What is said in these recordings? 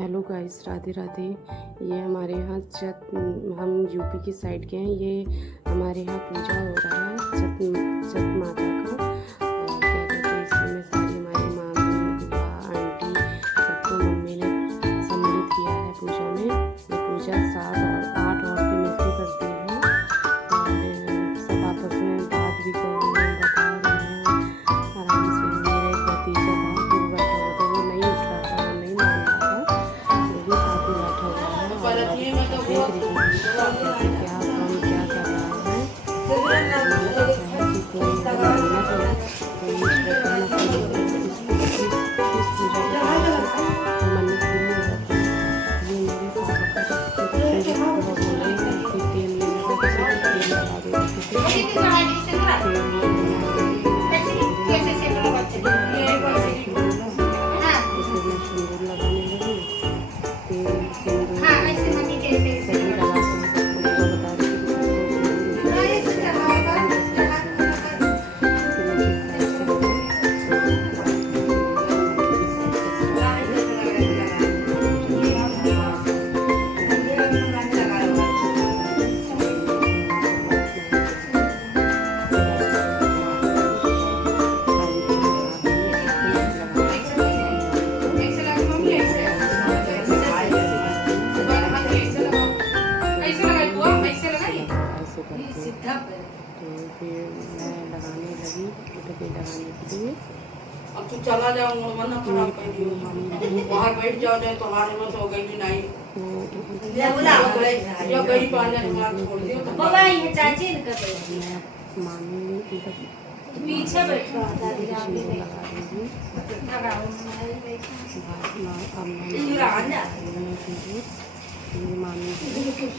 Hello guys, Radhe Radhe. ये हमारे यहाँ हम यूपी की साइड के हैं। ये हमारे यहाँ पूजा हो रहा है छठ माता का। और क्या कहते हैं, इसमें सारी हमारी मामी बुआ आंटी सबको मम्मी ने सम्मिलित किया है पूजा में। ये पूजा 7 और 8 औरतें मिलकर करती हैं और सब आपस में बात भी कर रहे हैं, बता रहे हैं आराम से। मेरा एक भतीजा था, वो बैठा हुआ था, वो नहीं उठ रहा था, वो नहीं मान रहा था, वो भी साथ ही बैठा हुआ है और देख रही थी कैसे क्या कौन क्या कर रहा है। मैंने सोचा है कि कोई मन्नत हो, कोई श्रद्धा न करो, इस पूजा के करने से मन्नत पूरी हो जाती है। ये मेरे पापा का बोल रहे हैं कि तेल लेने का किसी को तेल लगा दो, किसी को सिंदूर लगाने लगी। तेल सिंदूर सभी लगाते हैं, सबको बुआ बता रही थी कि सबको तो फिर मैं लगाने लगी, लगाने के लिए। अब तू चला जाऊंगा वरना खराब कर दियो। बाहर बैठ जाओ जाए तो हाथ में सो गई नहीं ले बोला जो गई पानी हाथ छोड़ दियो तो बाबा ये चाची ने कर मैं मामी पीछे बैठो दादी लगा दूंगी। मामी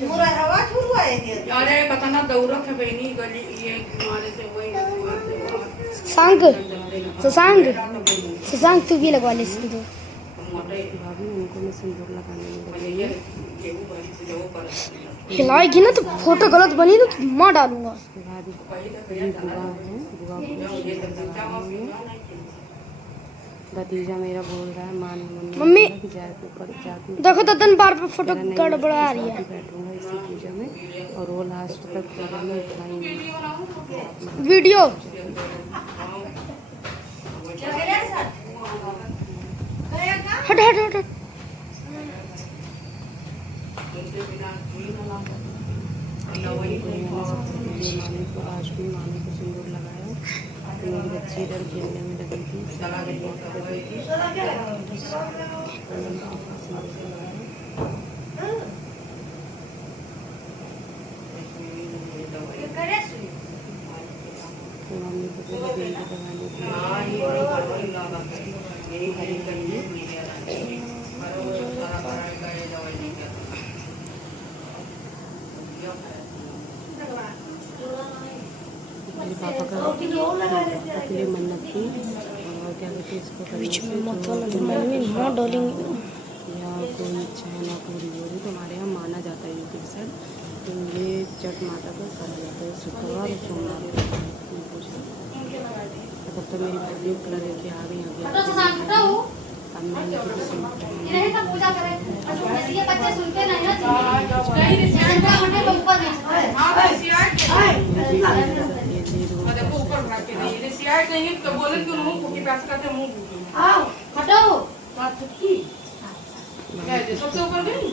पूरा हवा छुड़ है। अरे पता ना दौड़क है बहनी गली ये हमारे से वही शशांक तू भी लगवा ले सिंदूर। भाभी उनको मैं सिंदूर लगाने में लगी। हिलाएगी ना तो फोटो गलत बनी ना तो मार डालूंगा। उसके बाद ये बुआ है, बुआ को भतीजा मेरा बोल रहा है मम्मी जाती देखो तो दिन बार पे फोटो गड़बड़ा आ रही है। बैठूंगा इसी पूजा में और वो लास्ट तक पूजा में उठाएंगे वीडियो हट हट हट हट। मामी को आज भी मामी को सिंदूर लगाया। तो मेरी बच्ची इधर खेलने में लगी थी, तो मम्मी को पूरा दिन मेरे पापा के लिए मन्नत थी और क्या कहते हैं इसको या कोई इच्छा है ना पूरी हो रही तो हमारे यहाँ माना जाता है यूपी साइड। तो ये छठ माता को करा जाता है शुक्रवार और सोमवार पूजा। तब तो मेरी भाभी कलर लेके आ गई अब मैं सबसे ऊपर गई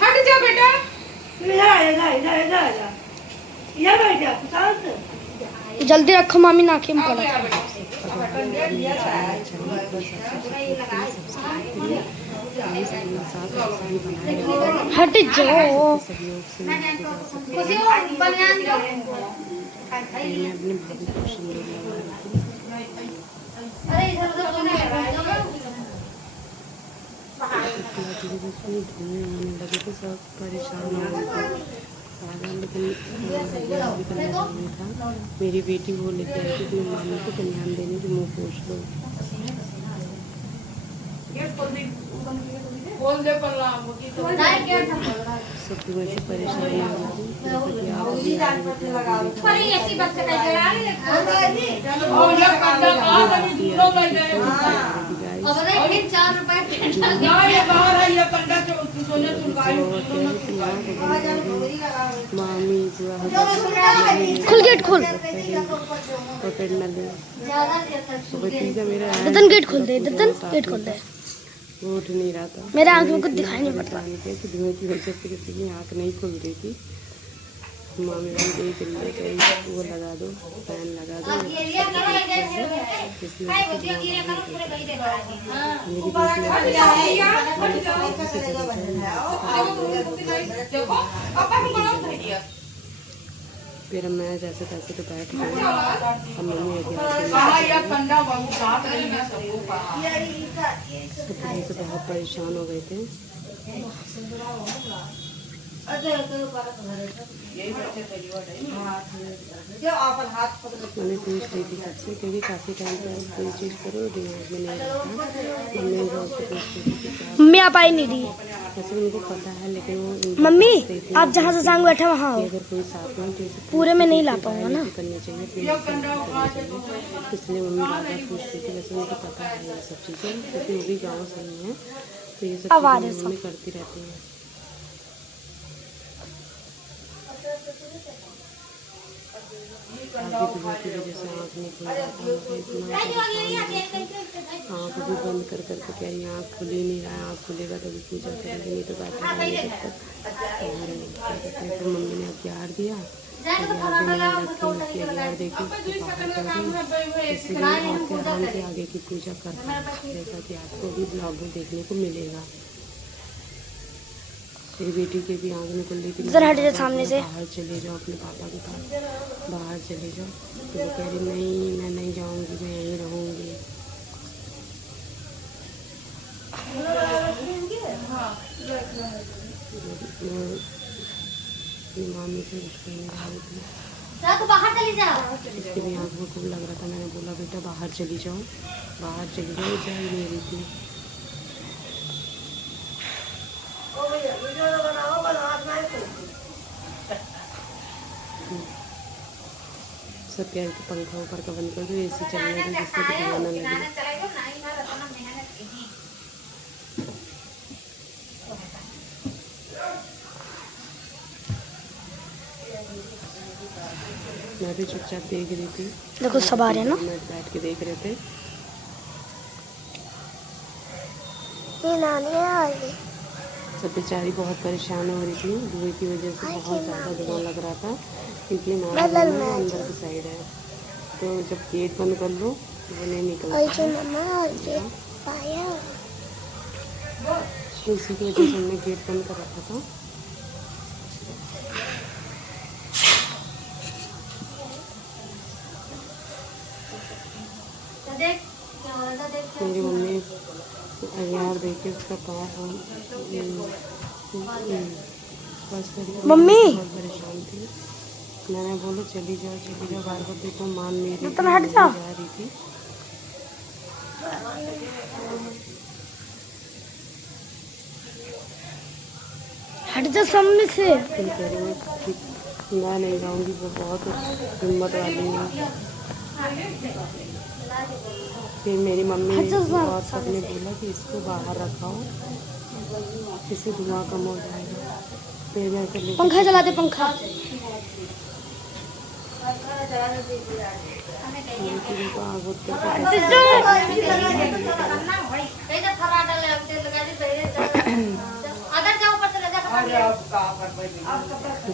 हट जा बेटा जल्दी रखो मामी नाके में पड़ा। हट जाओ। धुएं आने लगे थे, सब परेशान हो गए थे लेकिन करना जरूरी था। मेरी बेटी वो लेके आई थी अपनी मामी को कल्याण देने की, मुँह पोछ लो। सब तुम्हें से परेशानी आ गई थी। ये बाहर है, ये कंडा सोने चुनवाई मामी खुल गेट खोल पकड़ना ले तो भतीजा मेरा है, ददन गेट खोल दे, ददन गेट खोल दे। वो उठ नहीं रहा था। मेरे आँख में कुछ दिखाई नहीं पड़ता। कि धुएं की वजह से किसी की आँख नहीं खुल रही थी। मामी भी देख रही है चाहिए वो लगा दो, फैन लगा दो, इसलिए फिर मैं जैसे तैसे तो बैठ गई। अब मम्मी से बहुत परेशान हो गए थे। मैंने पूछ रही थी सबसे, क्योंकि काफ़ी टाइम पर कोई चीज़ करो दिमाग में नहीं रहता। मम्मी जॉब से पूछ रही थी क्या, मम्मी आप आई नहीं रही। वैसे उनको पता है लेकिन वो मम्मी आप जहाँ से सांग बैठे वहाँ हो। अगर कोई साथ में तो पूरे में नहीं ला पाऊंगा ना। करनी चाहिए, इसलिए मम्मी ज़्यादा पूछ रही थी। वैसे उनको पता है ये सब चीज़ें, क्योंकि वो भी गाँव से ही है, तो ये सब चीज़ें मम्मी करती रहती हैं। आगे धुएं की वजह से आँख नहीं खुल रहा था। आँख भी बंद कर करके कह रही आँख खुल ही नहीं रहा है, आँख खुलेगा तभी पूजा करेंगे, नहीं तो बैठे रहेंगे जब तक। तो मम्मी ने अग्यार दिया, अग्यार देके उसको बाहर कर दी। इसलिए आके आराम से आगे की पूजा कर पाए, जैसा कि आपको भी ब्लॉग में देखने को मिलेगा। मेरी बेटी के भी आँख में खुल रही थी, सामने से बाहर चले जाओ अपने पापा के पास, बाहर चले जाओ। तो वो कह रही नहीं मैं नहीं जाऊँगी, मैं यहीं रहूँगी। मामी से रिश्ते में रही थी, बाहर चली जाओ। इसके भी आँख में खूब लग रहा था। मैंने बोला बेटा बाहर चली जाओ, बाहर चली जाओ, जा ही नहीं रही थी। सब कह रहे थे पंखा ऊपर का बंद कर दो, एसी चलने दो, जिससे कि धुआं ना लगे। मैं भी चुपचाप देख रही थी। देखो सब आ रहे हैं ना, बैठ के देख रहे थे। सब बेचारी बहुत परेशान हो रही थी धुएं की वजह से, बहुत ज़्यादा धुआं लग रहा था, क्योंकि हमारा अंदर की साइड है, तो जब गेट बंद कर लो वो नहीं निकलता। इसी की वजह से हमने गेट बंद कर रखा था। मेरी मम्मी अग्यार देखे उसका पैर मम्मी बहुत परेशान थी। मैंने बोला चली जाओ बार बार देखो मान नहीं रही तुम हट जाओ। जा रही थी। हट जा सामने से। तुम कह रही हो कि मैं नहीं जाऊँगी, वो बहुत हिम्मत वाली है। फिर मेरी मम्मी और सबने बोला कि इसको बाहर रखाओ, इससे धुआं कम हो जाएगा। फिर मैं कर पंखा चला दे, पंखा।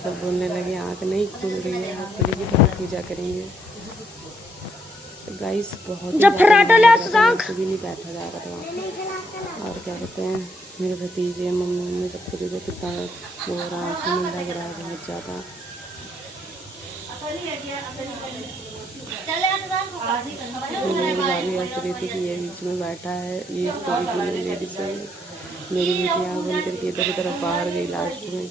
सब बोलने लगे आँख नहीं खुल रही है, आँख खुलेगी तो पूजा करेंगे। गाइस बहुत जब फर्राटा ले भी नहीं बैठा जा रहा था वहाँ। और क्या कहते हैं मेरे भतीजे मम्मी सब कुछ कितना हो रहा है, लग रहा है बहुत ज़्यादा। मेरी गाली हंस रही थी कि ये बीच में बैठा है, ये इसको बीच में लेडीज है। मेरी बेटी आँख बंद करके इधर उधर बाहर गई लास्ट में।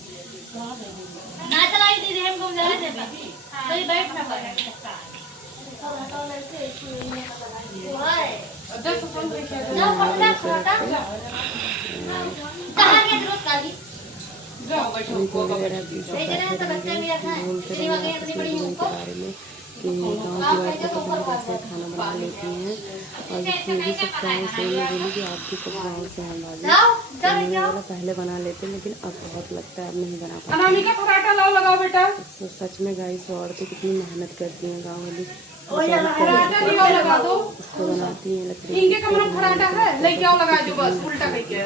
वगैरह बोलते रहेंगे के बारे में, कि गाँव की औरतें तो घर से खाना बना लेती हैं। और जितने भी सब गाँव से मैं बोली कि आप भी सब गाँव से हैं भाभी, तो मैंने बोला पहले बना लेते लेकिन अब बहुत लगता है अब नहीं बना पाते। अनामिका पराठा लाओ लगाओ बेटा। तो सच में गाइस औरतें कितनी मेहनत करती हैं गाँव वाली, पराठा भी और लगा दो। इसको बनाती हैं लकड़ी इनके कमरा में पराठा है, लेके आओ लगा दो बस उल्टा करके।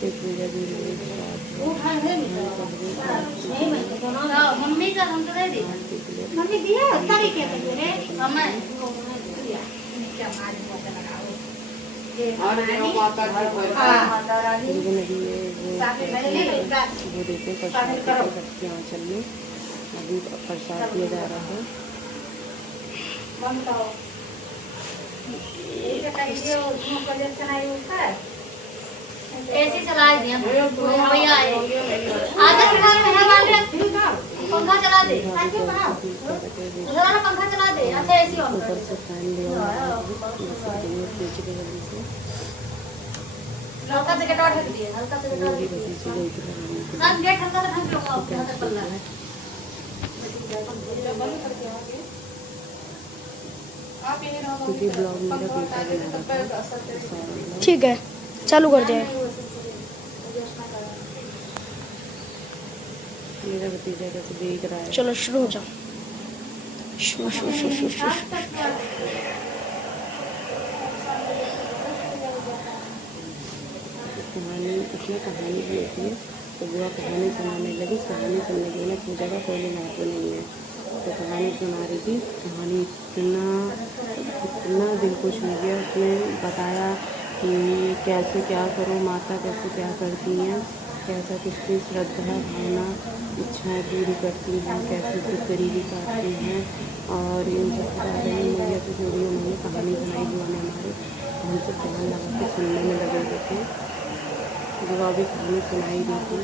पूजा भी मम्मी का हम तो दे दी मम्मी दिया तरीके पे रे हमें और ये माता जी वो देते हैं प्रसाद रखते हैं आंचल में। अभी प्रसाद दिया जा रहा है। ऐसे चला दिया भैया आगे पंखा चला दे पंखा चला दे। अच्छा ऐसी ऊपर से फैन लिया नीचे के जल्दी से हल्का से गेट और ढक दिए हल्का से गेट और ढक दिए सब गेट हल्का से ढक लो आप यहां तक पल्ला है आप यही रहो। क्योंकि ब्लॉग मेरा बेटा बना रहा था। ठीक है चालू कर दिया मेरा भतीजा कैसे देख रहा है। चलो शुरू हो जाओ। कहानी उसमें कहानी भी होती है तो बुआ कहानी सुनाने लगी। कहानी सुनने के लिए पूजा का कोई महत्व नहीं है तो कहानी सुना रही थी। कहानी इतना दिल को छू गया। उसने बताया कि कैसे क्या करो, माता कैसे क्या करती हैं, कैसा किसकी श्रद्धा भावना इच्छाएं पूरी करती हैं, कैसे दुख गरीबी काटती हैं और इन सब के बारे में मुझे तो वीडियो में कहानी बनाई बुआ ने हमारे। हम सब ध्यान लगा के सुनने में लगे हुए थे। बुआ भी कहानी सुनाई दी थी।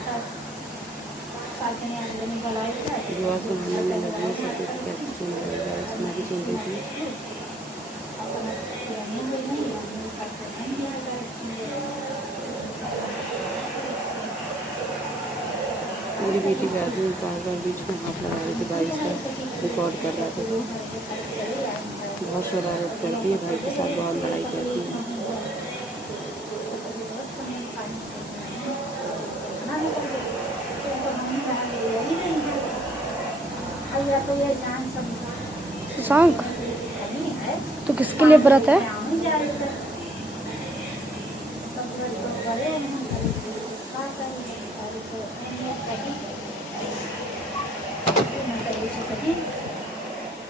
बुआ सुनाने में लगी तो कुछ कैसे सुनाएगा इसमें भी सुन रही थी। मेरी बेटी के आदमी बार बीच में हाथ लगा रही थी। भाई का रिकॉर्ड कर रहा था। बहुत शरारत करती है, भाई के साथ बहुत लड़ाई करती है। शशांक तो किसके लिए व्रत है?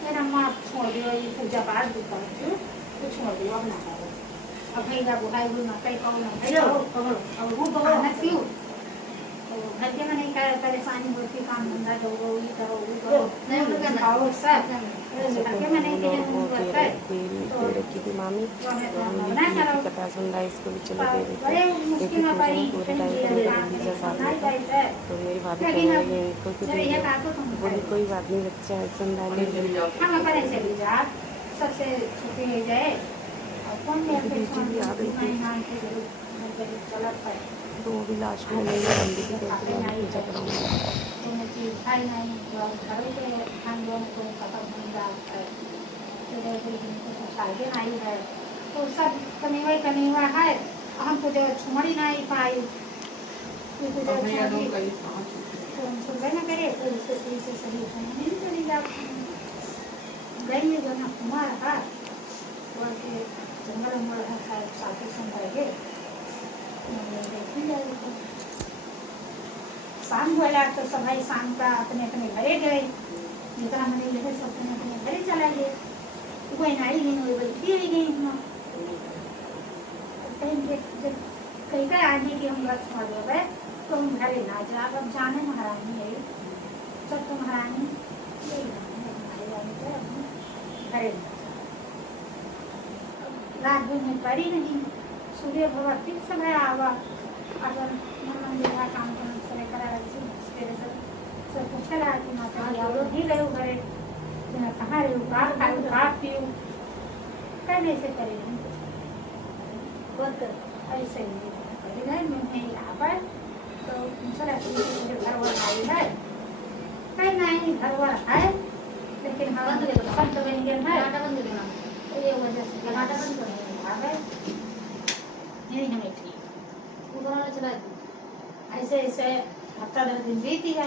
मेरा माँ छोड़ दियो ये पूजा पाठ भी करती हूँ तो छोड़ दियो अब ना करो। अब भैया बुहाई हुई ना कहीं कहो ना भैया अब वो बहुत ना क्यों तो घर के में नहीं परेशानी होती काम धंधा करो ये करो वो करो नहीं तो क्या खाओ सब घर के में नहीं किया होता है की मामी कथा सुन रहा है। इसको भी चले गए बड़े मुश्किल में पड़ी पूरे टाइम तो मेरी भाभी कह रही है बोली कोई बात नहीं बच्चा सुन रहा हम पर ऐसे भी जा सबसे छुट्टी हो जाए और कौन चलत है तो वो भी लास्ट में नहीं बंदी की पूजा कराऊंगी। खाई नहीं घरों के खानदान को खत्म हो जाता है शादी नहीं है तो सब कनीवा है। हम तो जो छोड़ी नहीं पाई न करे तो सही नहीं चली जाती गई में जो ना कुमार है जंगल उमल है साथी संभाले शाम हुआ तो सभी शाम का अपने अपने घरे गए जितना मैंने लगे सब अपने अपने घरे चला गए कोई नाई नहीं हुई बैठी ही गई कहीं का आने की हम रथ छोड़ दे तो हम घरे ना जा अब जाने महारानी है सब तो महारानी घरे रात दिन में पड़ी नहीं सूर्य भगवती समय आवा अगर मंदिर का काम करने समय करा सब पूछा रहा कि माता भी गए घरे कहाँ रहे बाप खाए बाप पियो कैसे से करेगी बहुत ऐसे ही यहाँ पर तो चला मुझे घर वर आई है कहीं नहीं घर वर है लेकिन हम शब्द व्यंजन है बंद करना तो ये वजह से टमाटर बंद करो आ गए यही हमें थी ऊपर वाला चला ऐसे ऐसे हफ्ता 10 दिन बीत गया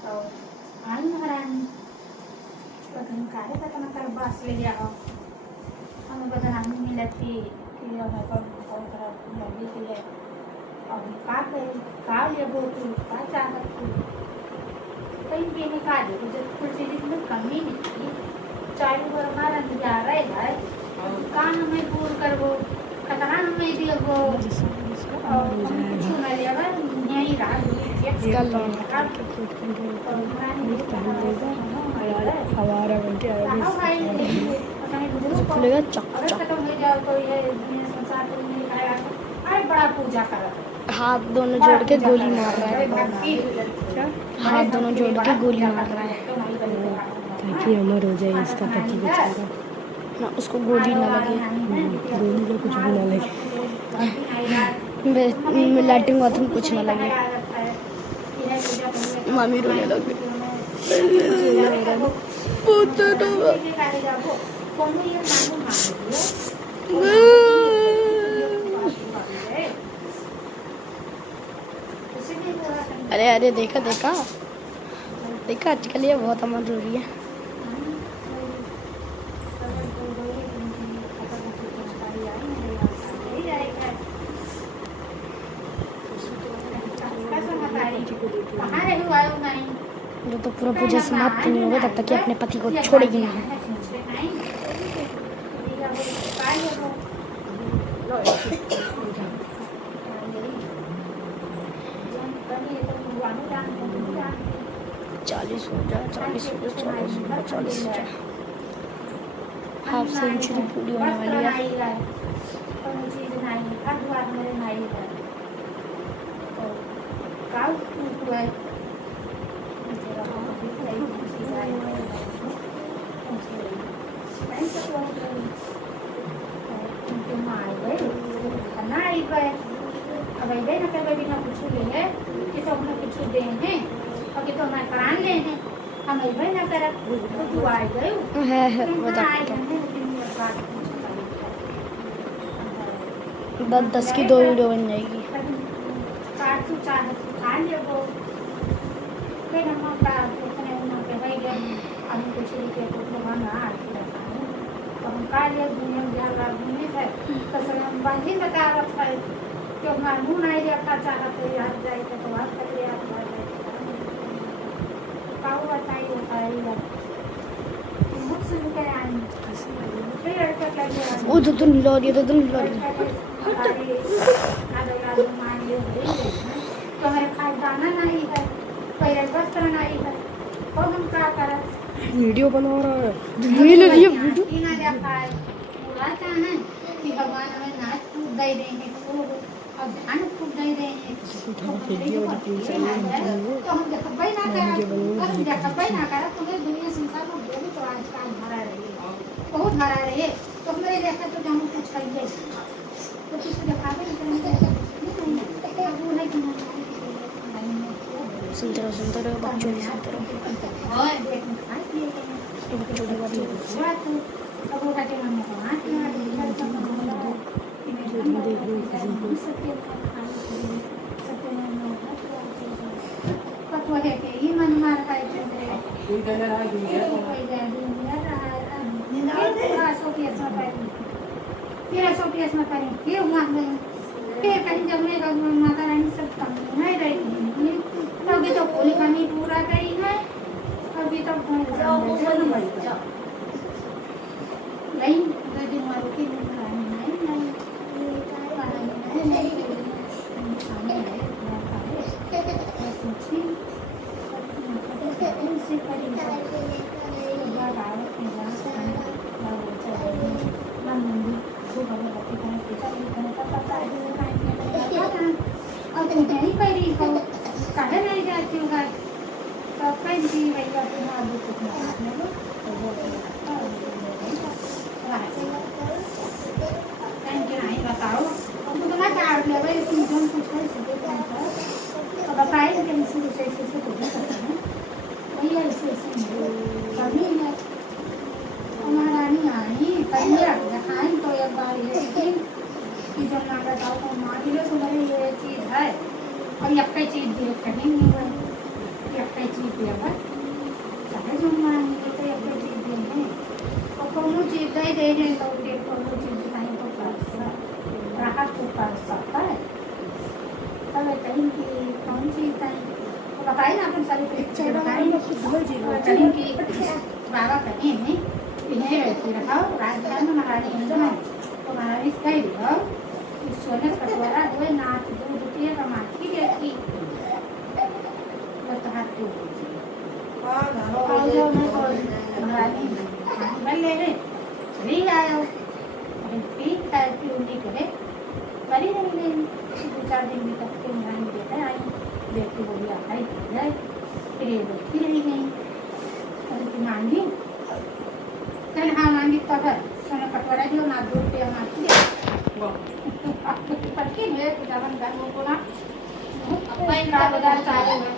तो आई महारानी तो कहीं कार्य का कर बस ले गया हो हमें बदनामी मिलती कि हमें बहुत तरह लगी थी अब का ये वो तू का चाहत थी कहीं भी में का दे जब कुछ चीज़ में कमी नहीं थी चाहे वो हमारा गुजारा है काम हमें पूर्ण कर वो खतरा हमें दिया वो और हम कुछ न लिया यही रहा इसका लॉन्ग हमारा बनके खुलेगा चक चक खत्म हो जाओ तो ये दुनिया संसार को नहीं खाएगा अरे बड़ा पूजा कर हाथ दोनों जोड़ के गोली मार रहा है हाथ दोनों जोड़ के गोली मार रहा है ताकि अमर हो जाए इसका पति बेचारा ना उसको गोली ना लगे गोली में कुछ भी ना लगे लैट्रिन बाथरूम कुछ ना लगे मामी रोने लगे अरे अरे देखा देखा देखा आजकल ये बहुत अमर रो रही है जो तो पूरा पूजा समाप्त नहीं होगा तब तक कि अपने पति को छोड़ेगी नहीं चालीस हो जा हाफ सेंचुरी पूरी होने वाली है अब दे ना कर बिना कुछ लेंगे कि तो हमने कुछ दे हैं और कि तो मैं करान ले हैं हम भाई ना कर तो तू आ गए है बता 10 की 2 वीडियो बन जाएगी काट तू चाहे खा ले वो फिर हम का इतने उन्होंने के भाई गए हम कुछ के को भगवान आ तो हम का ले दुनिया में जा घूमने है तो सब हम बांधी बता रहा है कि हमारा मुंह नहीं देखा चाहता तो याद जाए तो बात कर लिया काऊ बताइए बताइए मुझसे भी क्या आई फिर लड़का क्या गया ओ तो तुम लॉरी तो तुम लॉरी तो हमारे पास दाना नहीं है पहले वस्त्र नहीं है तो हम क्या करें वीडियो बना रहा है रील है ये वीडियो ना देखा है बुलाता है कि भगवान हमें नाच फूट दे देंगे और धान फूट दे देंगे तो हम देखबै ना करा तुम्हें दुनिया संसार में बोली तो आज का भरा रही बहुत भरा रही तो मेरे देखा तो हम कुछ करिए तो किसी दिखावे सुनते रहो बच्चों की सुनते रहो बच्चों की बात फिर कहीं जमने का माता रानी सब कम नहीं रही अभी तो होली कमी पूरा करी है अभी तो नहीं दादी मारुति काहे नहीं जाती हूँ घर तो कैसी भैया तुम्हारा बताओ तुम तो ना क्या भाई तुम कुछ कर सकते किलो से मेरे ये चीज़ है और ये कई चीज़ दिए कहीं नहीं हुआ ये कई चीज़ दिया है चाहे जो मांगे तो ये कई चीज़ दिए हैं और कोनो चीज़ दे हैं तो ये कोनो चीज़ नहीं तो राहत तो कर सकता है तब कहीं की कौन चीज़ है तो बताइए ना अपन सारी पिक्चर बताइए कहीं की बाबा कहीं नहीं इन्हें रहती रहा राजस्थान में महारानी हिंदू है तो महारानी कह दिया सोने कटोरा हुए नाच दूध रुपये का माखी देखी तो हाथ टूट गई महारानी बन ले रे चली आयो ठीक है कि उन्हीं करे करी नहीं 2-4 दिन में तक के महारानी देते आई देखती बोली आई जाए फिर ये देखती रही गई अरे मांगी कल हाँ मांगी तब सोने कटोरा दियो ना 2 रुपया माखी पटकी में जवन गर्मों को ना अपने का बाजार चालू है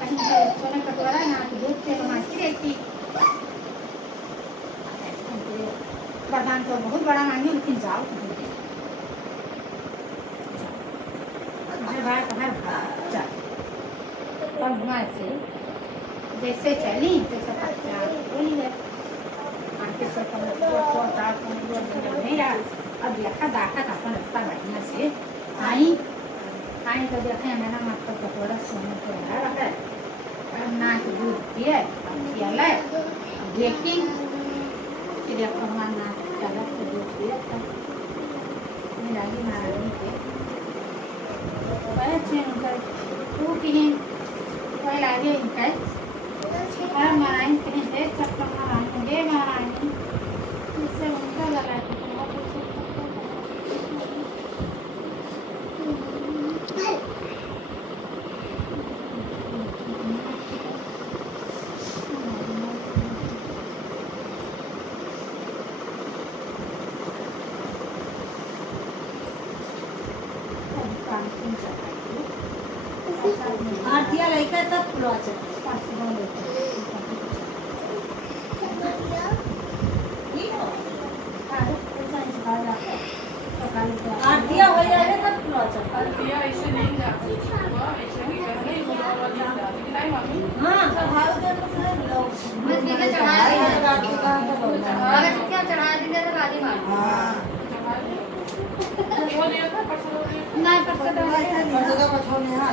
कहीं से सोने कटोरा ना 2 रुपया माखी देखती वरदान तो बहुत बड़ा मांगी लेकिन जाओ हर बार और वहाँ से जैसे चली तैसे बोली है आके सब नहीं रहा अब देखा दाखा का अपन रास्ता बढ़िया से आई तो देखे मैंने मात्र कटोरा सोने को रखा है नाक दूध पिए पियाला देखी फिर भगवान नाक चला तो दूध पिया था मिलागी महारानी के तू कहीं कोई लागे इनका और महारानी कहीं है चक्कर महारानी दे महारानी इससे उनका लगा आरतिया लइका तब खुलवाचे आरतिया हो जाए तब खुलवाचे आरतिया ऐसे नहीं जाती ऐसे नहीं करने वाली जाती नहीं मम्मी हां चढ़ाओ दे तो फिर लोग मैं देखे चढ़ा रही है गाड़ी का अगर क्या चढ़ा दी तो गाड़ी मार हां वो लिया था परसों नहीं परसों तो जगह पछो नहीं हां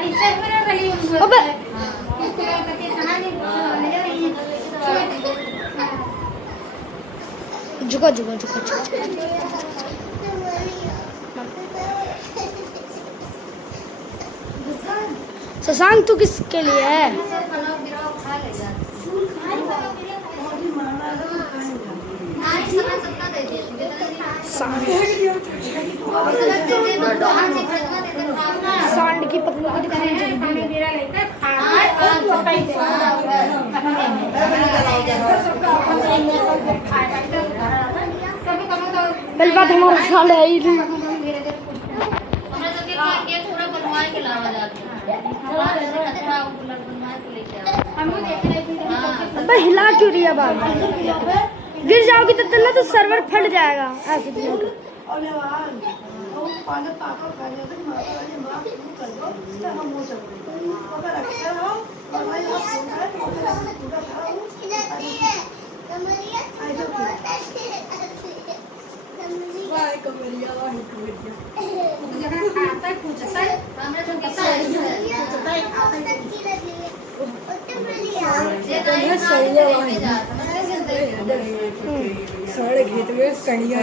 ऐसे मेरा गली उनको अबे कति कहानी ले रही झुका झुका झुका शशांक तू किसके लिए है सांड की पतली को दिखाने जरूरी है पहली बात हमारा सांड है ही नहीं अबे हिला क्यों रही है बात गिर जाओगी तो तल्ला तो सर्वर फट जाएगा ऐसे साढ़े खेत में सड़िया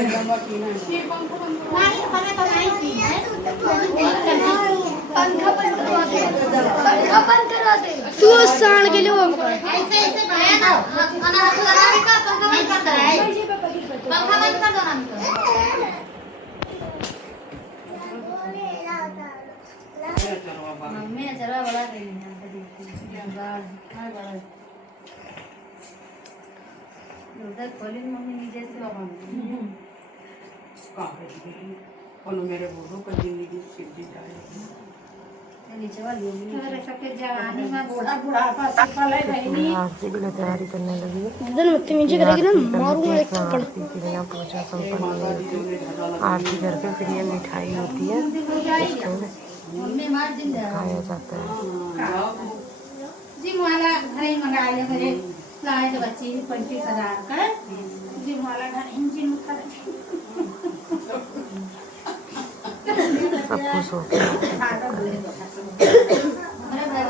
तू उस सांड के लिए वो मम्मी जरा बड़ा रही उधर खोली मम्मी नीचे से मेरे बोलो का जिंदगी सीधी जाए नीचे वाली अरे सबके जवानी में बुढ़ापा सफल है बहनी आरती के लिए तैयारी करने लगी है। दिन मत्ती नीचे करेगी ना मारूंगा एक थप्पड़। आरती के बिना पूजा संपन्न नहीं होती। आरती करके फिर ये मिठाई होती है, इसको मम्मी मार दिन दे खाया जाता है। जिम वाला घरे मंगा ले मेरे लाए थे बच्ची 35,000 का जिम वाला घर इंजन कर सब खुश होते हैं। अरे भाई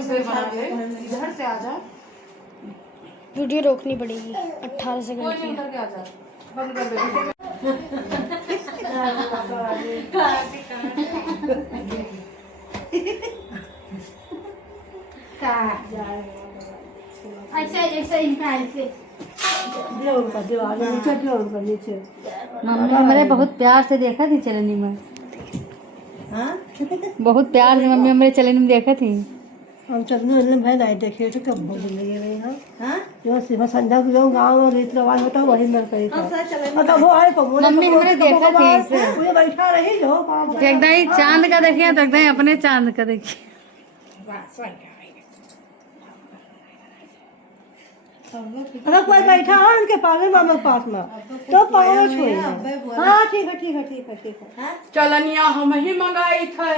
इधर से आ जा, वीडियो रोकनी पड़ेगी 18 सेकंड की। करके आ जा, बंद कर दे। ऐसे ऐसे इनका ऐसे मम्मी हमारे बहुत प्यार से देखा थी चलनी में। बहुत प्यार से मम्मी हमारे चलनी में देखा थी। हम चंदू भाई नहीं देखे तो कब बोल लगे रही हां जो सिर्फ संध्या को गांव में रीत रिवाज होता वही मिल करी था और तब वो आए को मम्मी हमारे देखा थी इसे। पूरे बैठा रही जो एकदम ही चांद का देखिए तो एकदम अपने चांद का देखिए। अगर कोई बैठा है उनके पास मामा के पास में तो पाओ छोड़ हां ठीक है ठीक है ठीक है ठीक है चलनिया हम ही मंगाई थे,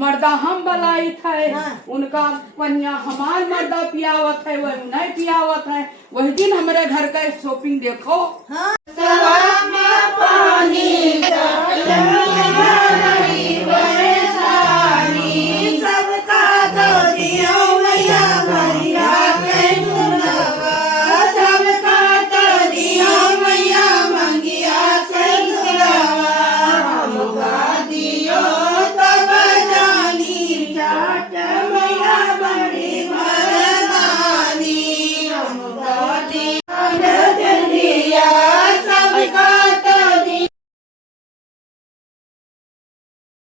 मर्दा हम बलाई थे, उनका पनिया हमार मर्दा पियावत है, वह नहीं पियावत है। वही दिन हमारे घर का शॉपिंग देखो।